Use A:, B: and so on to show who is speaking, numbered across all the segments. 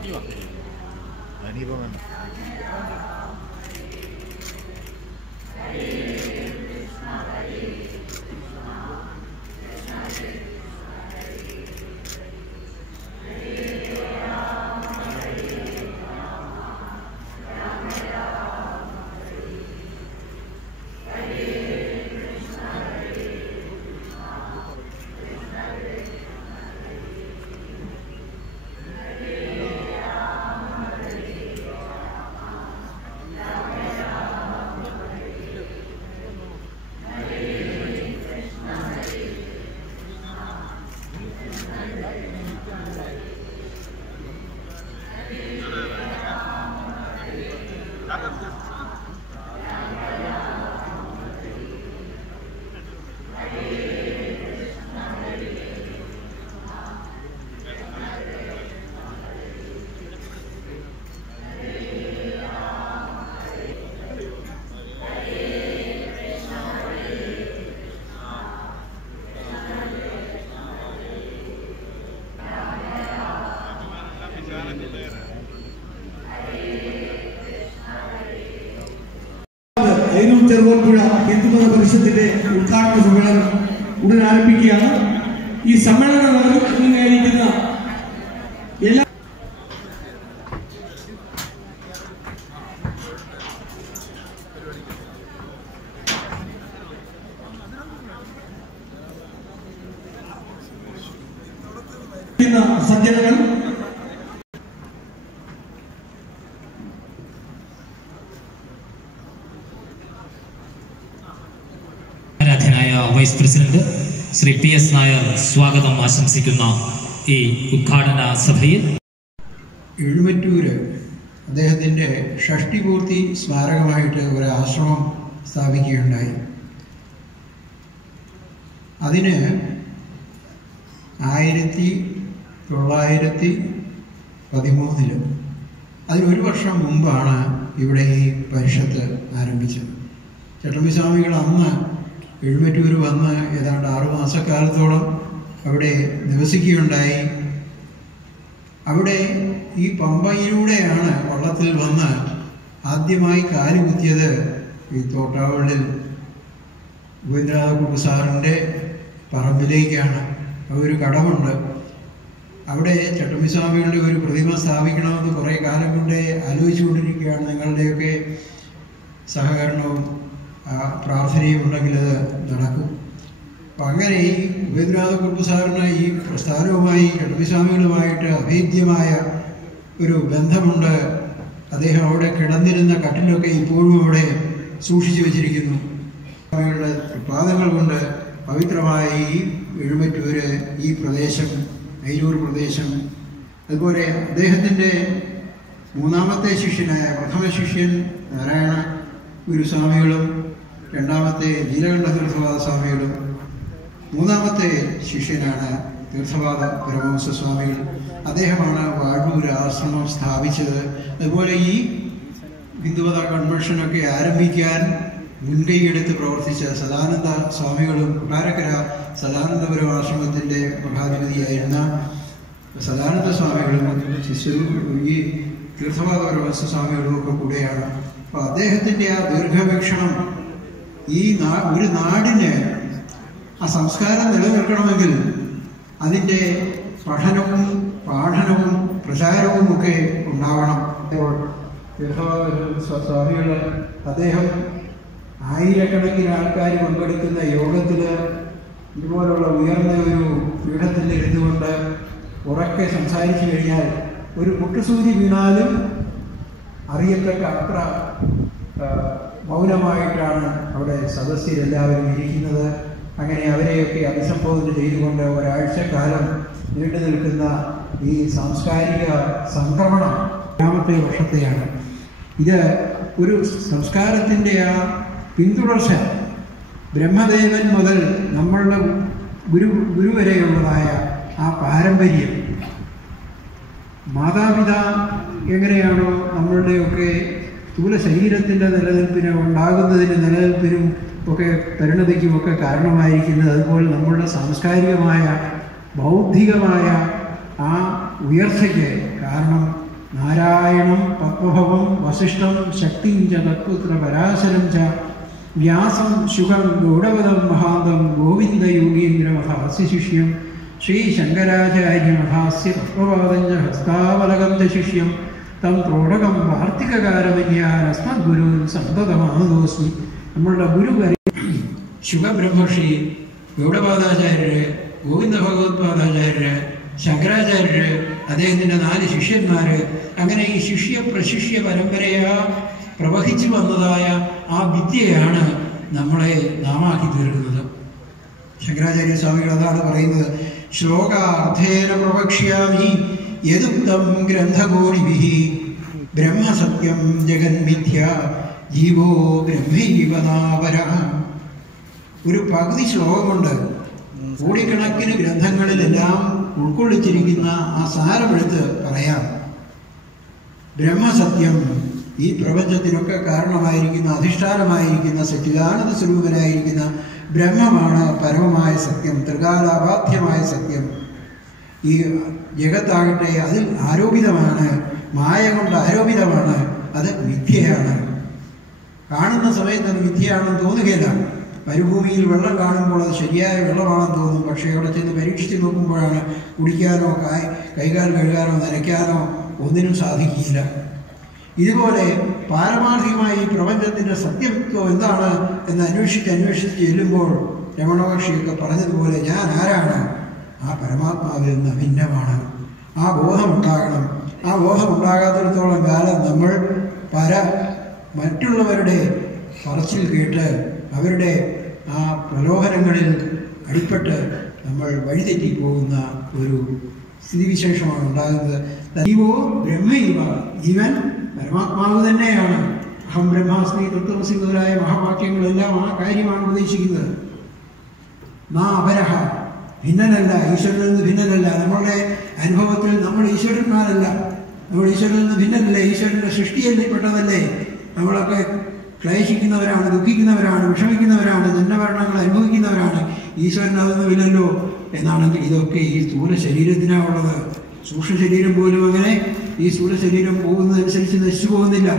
A: Aníbal.
B: Aníbal. Cherukolpuzha ഹിന്ദുമത പരിഷത്തിന്റെ ഉദ്ഘാടന സമ്മേളനം ഉടൻ ആരംഭിക്കുകയാണ്. ഈ സമ്മേളനം നടന്നിരിക്കുന്ന എല്ലാ സജ്ജനങ്ങൾ
C: vice president Shri P S Nair സ്വാഗതം ആശംസിക്കുന്ന ഈ ഉദ്ഘാടന സഭയിൽ.
D: എഴുമറ്റൂര് അദ്ദേഹത്തിന്റെ ഷഷ്ടിപൂർത്തി സ്മാരകമായിട്ട് ഒരു ആശ്രമം സ്ഥാപിക്കുകയുണ്ടായി. അതിന് ആയിരത്തി തൊള്ളായിരത്തി പതിമൂന്നിലും അതിനൊരു വർഷം മുമ്പാണ് ഇവിടെ ഈ പരിഷത്ത് ആരംഭിച്ചത്. ചട്ടമ്പിസ്വാമികൾ അന്ന് എഴുമറ്റൂർ വന്ന് ഏതാണ്ട് ആറുമാസക്കാലത്തോളം അവിടെ നിവസിക്കുകയുണ്ടായി. അവിടെ ഈ പമ്പയിലൂടെയാണ് വള്ളത്തിൽ വന്ന് ആദ്യമായി കാലുകുത്തിയത് ഈ തോട്ടാവള്ളിൽ ഉപേന്ദ്രനാഥ സാറിന്റെ പറമ്പിലേക്കാണ്. ഒരു കടമുണ്ട്. അവിടെ ചട്ടമ്പിസ്വാമികളുടെ ഒരു പ്രതിമ സ്ഥാപിക്കണമെന്ന് കുറേ കാലം കൊണ്ട് ആലോചിച്ചുകൊണ്ടിരിക്കുകയാണ് നിങ്ങളുടെയൊക്കെ സഹകരണവും ആ, പ്രാർത്ഥനയും ഉണ്ടെങ്കിൽ അത് നടക്കും. അപ്പം അങ്ങനെ ഈ ഉപേന്ദ്രനാഥ കുറുപ്പ് സാറിന് ഈ പ്രസ്ഥാനവുമായി കടമ്പിസ്വാമികളുമായിട്ട് അഭേദ്യമായ ഒരു ബന്ധമുണ്ട്. അദ്ദേഹം അവിടെ കിടന്നിരുന്ന കട്ടിലൊക്കെ ഇപ്പോഴും അവിടെ സൂക്ഷിച്ചു വച്ചിരിക്കുന്നു. സ്വാമികളുടെ പാദങ്ങൾ കൊണ്ട് പവിത്രമായ ഈ എഴുമറ്റൂര് ഈ പ്രദേശം അയിരൂർ പ്രദേശം അതുപോലെ അദ്ദേഹത്തിന്റെ മൂന്നാമത്തെ ശിഷ്യനായ പ്രഥമ ശിഷ്യൻ നാരായണ ഗുരുസ്വാമികളും രണ്ടാമത്തെ ജീരകണ്ഠ തീർത്ഥപാദ സ്വാമികളും മൂന്നാമത്തെ ശിഷ്യനാണ് തീർത്ഥപാദ പരമവംശ സ്വാമികൾ അദ്ദേഹമാണ് വാഴൂർ ആശ്രമം സ്ഥാപിച്ചത്. അതുപോലെ ഈ ഹിന്ദുമത കൺവെൻഷനൊക്കെ ആരംഭിക്കാൻ മുൻകൈയെടുത്ത് പ്രവർത്തിച്ച സദാനന്ദ സ്വാമികളും കൊട്ടാരക്കര സദാനന്ദപുരം ആശ്രമത്തിന്റെ മഠാധിപതിയായിരുന്ന സദാനന്ദ സ്വാമികളും ശിശു ഈ തീർത്ഥപാദ പരമവംശ സ്വാമികളും ഒക്കെ കൂടെയാണ് അപ്പോൾ അദ്ദേഹത്തിന്റെ ആ ദീർഘവീക്ഷണം ഈ നാ ഒരു നാടിന് ആ സംസ്കാരം നിലനിൽക്കണമെങ്കിൽ അതിന്റെ പഠനവും പാഠനവും പ്രചാരവും ഒക്കെ ഉണ്ടാവണം. സ്വാമികൾ അദ്ദേഹം ആയിരക്കണക്കിന് ആൾക്കാർ പങ്കെടുക്കുന്ന യോഗത്തിൽ ഇതുപോലുള്ള ഉയർന്ന ഒരു പീഠത്തിൽ ഇരുന്നുകൊണ്ട് ഉറക്കെ സംസാരിച്ചു കഴിഞ്ഞാൽ ഒരു മുട്ടുസൂചി വീണാലും അറിയത്തക്ക അത്ര മൗനമായിട്ടാണ് അവിടെ സദസ്യരെല്ലാവരും ഇരിക്കുന്നത്. അങ്ങനെ അവരെയൊക്കെ അഭിസംബോധന ചെയ്തുകൊണ്ട് ഒരാഴ്ചക്കാലം നീണ്ടു നിൽക്കുന്ന ഈ സാംസ്കാരിക സംക്രമണം രണ്ടാമത്തെ വർഷത്തെയാണ്. ഇത് ഒരു സംസ്കാരത്തിന്റെ ആ പിന്തുടർച്ച ബ്രഹ്മദേവൻ മുതൽ നമ്മളുടെ ഗുരു ഗുരുവരെയുള്ളതായ ആ പാരമ്പര്യം മാതാപിതാ എങ്ങനെയാണോ നമ്മളുടെയൊക്കെ സ്ഥൂല ശരീരത്തിന്റെ നിലനിൽപ്പിന് ഉണ്ടാകുന്നതിന് നിലനിൽപ്പിനും ഒക്കെ പരിണതിക്കും ഒക്കെ കാരണമായിരിക്കുന്നത് അതുപോലെ നമ്മളുടെ സാംസ്കാരികമായ ബൗദ്ധികമായ ആ ഉയർച്ചയ്ക്ക് കാരണം നാരായണം പത്മഭവം വസിഷ്ഠം ശക്തിം ച തത്പുത്ര പരാശരം ച വ്യാസം ശുഖം ഗൗഡവതം മഹാന്തം ഗോവിന്ദ ഗോവിന്ദയോഗീന്ദ്രമഹാസ്യ ശിഷ്യം ശ്രീ ശങ്കരാചാര്യമഹാസ്യ തത്വപാദം ച ഹസ്താവലകം ച ശിഷ്യം. തം പ്രോടകം വാർത്തികകാരമന്യാനസ്മദ്ഗുരുൻ സന്തതമാനതോസ്മി നമ്മളുടെ ഗുരു ശുഖബ്രഹ്മർഷി ഗൗഡപാദാചാര്യര് ഗോവിന്ദ ഭഗവത്പാദാചാര്യര് ശങ്കരാചാര്യര് അദ്ദേഹത്തിന്റെ നാല് ശിഷ്യന്മാര് അങ്ങനെ ഈ ശിഷ്യ പ്രശിഷ്യ പരമ്പരയാ പ്രവഹിച്ചു വന്നതായ ആ വിദ്യയാണ് നമ്മളെ നാമാക്കി തീർക്കുന്നത്. ശങ്കരാചാര്യ സ്വാമികൾ അതാണ് പറയുന്നത്. ശ്ലോകാർത്ഥേന പ്രവക്ഷ്യാമി യദുക്തം ഗ്രന്ഥകോണിഭിः ബ്രഹ്മസത്യം ജഗന്മിഥ്യ ജീവോ ബ്രഹ്മൈവനാപര. ഒരു പകുതി ശ്ലോകം കൊണ്ട് കോടിക്കണക്കിന് ഗ്രന്ഥങ്ങളിലെല്ലാം ഉൾക്കൊള്ളിച്ചിരിക്കുന്ന ആ സാരമെടുത്ത് പറയാം. ബ്രഹ്മസത്യം ഈ പ്രപഞ്ചത്തിനൊക്കെ കാരണമായിരിക്കുന്ന അധിഷ്ഠാനമായിരിക്കുന്ന സച്ചിദാനന്ദ സ്വരൂപനായിരിക്കുന്ന ബ്രഹ്മമാണ് പരമമായ സത്യം ത്രികാലാബാധ്യമായ സത്യം. ഈ ജഗത്താകട്ടെ അതിൽ ആരോപിതമാണ് മായ കൊണ്ട് ആരോപിതമാണ് അത് മിഥ്യയാണ്. കാണുന്ന സമയത്ത് അത് മിഥ്യയാണെന്ന് തോന്നുകയില്ല. മരുഭൂമിയിൽ വെള്ളം കാണുമ്പോൾ അത് ശരിയായ വെള്ളമാണെന്ന് തോന്നും. പക്ഷേ അവിടെ ചെന്ന് പരീക്ഷിച്ച് നോക്കുമ്പോഴാണ് കുടിക്കാനോ കൈകാൽ കഴുകാനോ നനയ്ക്കാനോ ഒന്നിനും സാധിക്കില്ല ഇതുപോലെ പാരമാർത്ഥികമായി പ്രപഞ്ചത്തിന്റെ സത്യത്വം എന്താണ് എന്ന് അന്വേഷിച്ച് അന്വേഷിച്ച് ചെല്ലുമ്പോൾ രമണ പറഞ്ഞതുപോലെ ഞാൻ ആരാണ്? ആ പരമാത്മാവിൽ നിന്ന് അഭിന്നമാണ്. ആ ബോധമുണ്ടാകണം. ആ ബോധമുണ്ടാകാത്തിടത്തോളം കാലം നമ്മൾ പര മറ്റുള്ളവരുടെ പറച്ചിൽ കേട്ട് അവരുടെ ആ പ്രലോഭനങ്ങളിൽ അടിപ്പെട്ട് നമ്മൾ വഴിതെറ്റി പോകുന്ന ഒരു സ്ഥിതിവിശേഷമാണ് ഉണ്ടാകുന്നത്. ദൈവോ ബ്രഹ്മൈവ ജീവൻ പരമാത്മാവ് തന്നെയാണ്. അഹം ബ്രഹ്മാസ്മി തത്വമസി മുതലായ മഹാവാക്യങ്ങളെല്ലാം ആ കാര്യമാണ് ഉപദേശിക്കുന്നത് നാ അപരഹ ഭിന്നനല്ല ഈശ്വരനിൽ നിന്ന് ഭിന്നനല്ല. നമ്മളുടെ അനുഭവത്തിൽ നമ്മൾ ഈശ്വരന്മാരല്ല. നമ്മൾ ഈശ്വരനിൽ നിന്ന് ഭിന്നനല്ല. ഈശ്വരന്റെ സൃഷ്ടിയിൽ പെട്ടതല്ലേ? നമ്മളൊക്കെ ക്ലേശിക്കുന്നവരാണ് ദുഃഖിക്കുന്നവരാണ് വിഷമിക്കുന്നവരാണ് ജന്മമരണങ്ങൾ അനുഭവിക്കുന്നവരാണ്. ഈശ്വരൻ അതൊന്നുമില്ലല്ലോ എന്നാണെങ്കിൽ ഇതൊക്കെ ഈ സ്ഥൂല ശരീരത്തിനാണ് ഉള്ളത് സൂക്ഷ്മ ശരീരം പോലും അങ്ങനെ ഈ സ്ഥൂലശരീരം പോകുന്നതനുസരിച്ച് നശിച്ചു പോകുന്നില്ല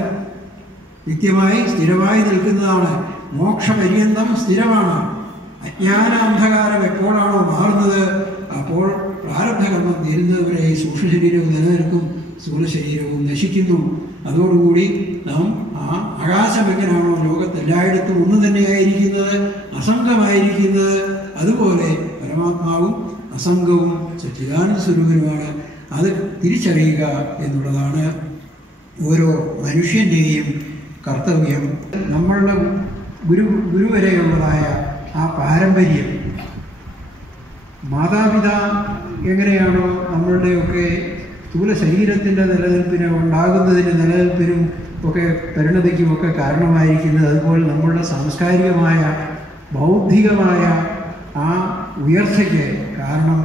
D: നിത്യമായി സ്ഥിരമായി നിൽക്കുന്നതാണ്. മോക്ഷപര്യന്തം സ്ഥിരമാണ്. അജ്ഞാന അന്ധകാരം എപ്പോഴാണോ മാറുന്നത് അപ്പോൾ പ്രാരബ്ധകർമ്മം തീരുന്നതുവരെ ഈ സൂക്ഷ്മ ശരീരവും നിലനിൽക്കും സ്ഥൂലശരീരവും നശിക്കുന്നു. അതോടുകൂടി നാം ആ ആകാശം എങ്ങനെയാണോ ലോകത്തെല്ലായിടത്തും ഒന്ന് തന്നെയായിരിക്കുന്നത് അസംഗമായിരിക്കുന്നത്. അതുപോലെ പരമാത്മാവും അസംഘവും സച്ചിദാനന്ദ സ്വരൂപനുമാണ് അത് തിരിച്ചറിയുക എന്നുള്ളതാണ് ഓരോ മനുഷ്യന്റെയും കർത്തവ്യം. നമ്മളുടെ ഗുരു ഗുരുവരെയുള്ളതായ ആ പാരമ്പര്യം. മാതാപിതാ എങ്ങനെയാണോ നമ്മളുടെയൊക്കെ സ്ഥൂല ശരീരത്തിന്റെ നിലനിൽപ്പിന് ഉണ്ടാകുന്നതിന് നിലനിൽപ്പിനും ഒക്കെ പരിണതിക്കും ഒക്കെ കാരണമായിരിക്കുന്നത് അതുപോലെ നമ്മളുടെ സാംസ്കാരികമായ ബൗദ്ധികമായ ആ ഉയർച്ചയ്ക്ക് കാരണം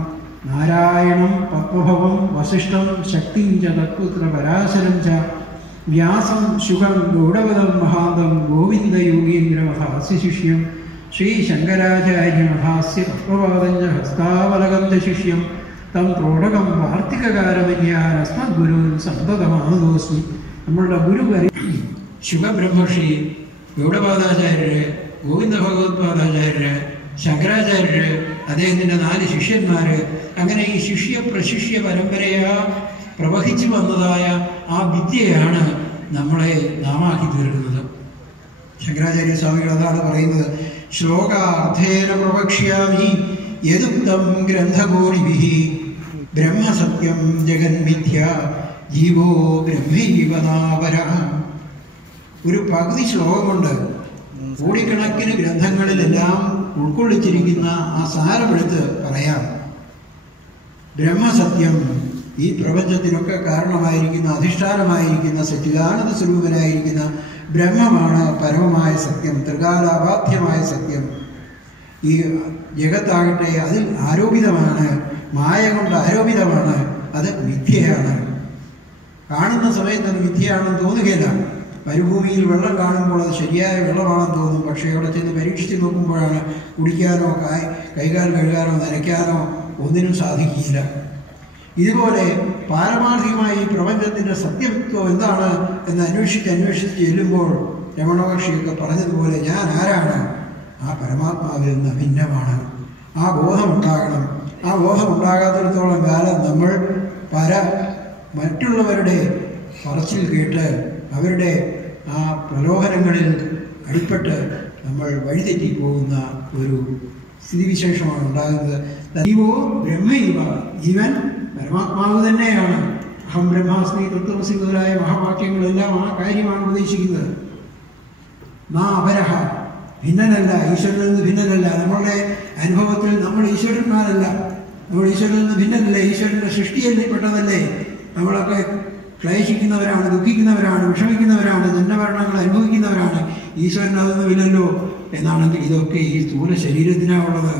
D: നാരായണം പത്മഭവം വസിഷ്ഠം ശക്തിം ച പരാശരം ച. വ്യാസം ശുഖം ഗൗഡവദം മഹാന്തം ഗോവിന്ദയോഗീന്ദ്രമഹാസ്യ ശിഷ്യം ശ്രീ ശങ്കരാചാര്യമഹാസ്യ തത്വപാദം ച ഹസ്താവലകം ശിഷ്യം. തം പ്രോടകം വാർത്തികകാരമന്യാനസ്മദ്ഗുരുൻ സന്തതമാനോസ്മി നമ്മളുടെ ഗുരു വരെ ശുഖബ്രഹ്മർഷി ഗൗഡപാദാചാര്യര് ഗോവിന്ദ ഭഗവത്പാദാചാര്യര് ശങ്കരാചാര്യര് അദ്ദേഹത്തിന്റെ നാല് ശിഷ്യന്മാർ അങ്ങനെ ഈ ശിഷ്യ പ്രശിഷ്യ പരമ്പരയാ പ്രവഹിച്ചു വന്നതായ ആ വിദ്യയാണ് നമ്മളെ നാമാക്കി തീർക്കുന്നത്. ശങ്കരാചാര്യ സ്വാമികൾ അതാണ് പറയുന്നത്. ശ്ലോകാർത്ഥേന പ്രവക്ഷ്യാമി യദുക്തം ഗ്രന്ഥകോണിഭിः ബ്രഹ്മസത്യം ജഗന്മിഥ്യ ജീവോ ബ്രഹ്മീവനാപര. ഒരു പകുതി ശ്ലോകം കൊണ്ട് കോടിക്കണക്കിന് ഗ്രന്ഥങ്ങളിലെല്ലാം ഉൾക്കൊള്ളിച്ചിരിക്കുന്ന ആ സാരമെടുത്ത് പറയാം. ബ്രഹ്മസത്യം ഈ പ്രപഞ്ചത്തിനൊക്കെ കാരണമായിരിക്കുന്ന അധിഷ്ഠാനമായിരിക്കുന്ന സച്ചിദാനന്ദ സ്വരൂപനായിരിക്കുന്ന ബ്രഹ്മമാണ് പരമമായ സത്യം ത്രികാലാബാധ്യമായ സത്യം. ഈ ജഗത്താകട്ടെ അതിൽ ആരോപിതമാണ് മായ കൊണ്ട് ആരോപിതമാണ് അത് മിഥ്യയാണ്. കാണുന്ന സമയത്ത് അത് മിഥ്യയാണെന്ന് തോന്നുകയില്ല. മരുഭൂമിയിൽ വെള്ളം കാണുമ്പോൾ അത് ശരിയായ വെള്ളമാണെന്ന് തോന്നും. പക്ഷേ അവിടെ ചെന്ന് പരീക്ഷിച്ച് നോക്കുമ്പോഴാണ് കുടിക്കാനോ കായ് കൈകാൽ കഴുകാനോ നനയ്ക്കാനോ ഒന്നിനും സാധിക്കില്ല ഇതുപോലെ പാരമാർത്ഥികമായി പ്രപഞ്ചത്തിന്റെ സത്യത്വം എന്താണ് എന്ന് അന്വേഷിച്ച് അന്വേഷിച്ച് ചെല്ലുമ്പോൾ രമണകക്ഷിയൊക്കെ പറഞ്ഞതുപോലെ ഞാൻ ആരാണ്? ആ പരമാത്മാവിൽ നിന്ന് ഭിന്നമാണ് ആ ബോധമുണ്ടാകണം. ആ ബോധം ഉണ്ടാകാത്തിടത്തോളം കാലം നമ്മൾ പര മറ്റുള്ളവരുടെ പറച്ചിൽ കേട്ട് അവരുടെ ആ പ്രലോഭനങ്ങളിൽ അടിപ്പെട്ട് നമ്മൾ വഴിതെറ്റി പോകുന്ന ഒരു സ്ഥിതിവിശേഷമാണ് ഉണ്ടാകുന്നത്. ദൈവോ ബ്രഹ്മൈവ ജീവൻ പരമാത്മാവ് തന്നെയാണ്. അഹം ബ്രഹ്മാസ്മി തത്വമസി മുതലായ മഹാവാക്യങ്ങളെല്ലാം ആ കാര്യമാണ് ഉപദേശിക്കുന്നത്. മാ അപരഹ ഭിന്നനല്ല ഈശ്വരനിൽ നിന്ന് ഭിന്നനല്ല. നമ്മളുടെ അനുഭവത്തിൽ നമ്മൾ ഈശ്വരന്മാരല്ല. നമ്മൾ ഈശ്വരനിൽ നിന്ന് ഭിന്നനല്ല? ഈശ്വരന്റെ സൃഷ്ടിയിൽപ്പെട്ടതല്ലേ നമ്മളൊക്കെ ക്ലേശിക്കുന്നവരാണ് ദുഃഖിക്കുന്നവരാണ് വിഷമിക്കുന്നവരാണ് ജന്മഭരണങ്ങൾ അനുഭവിക്കുന്നവരാണ്. ഈശ്വരൻ അതൊന്നുമില്ലല്ലോ എന്നാണെങ്കിൽ ഇതൊക്കെ ഈ സ്ഥൂല ശരീരത്തിനാണുള്ളത്.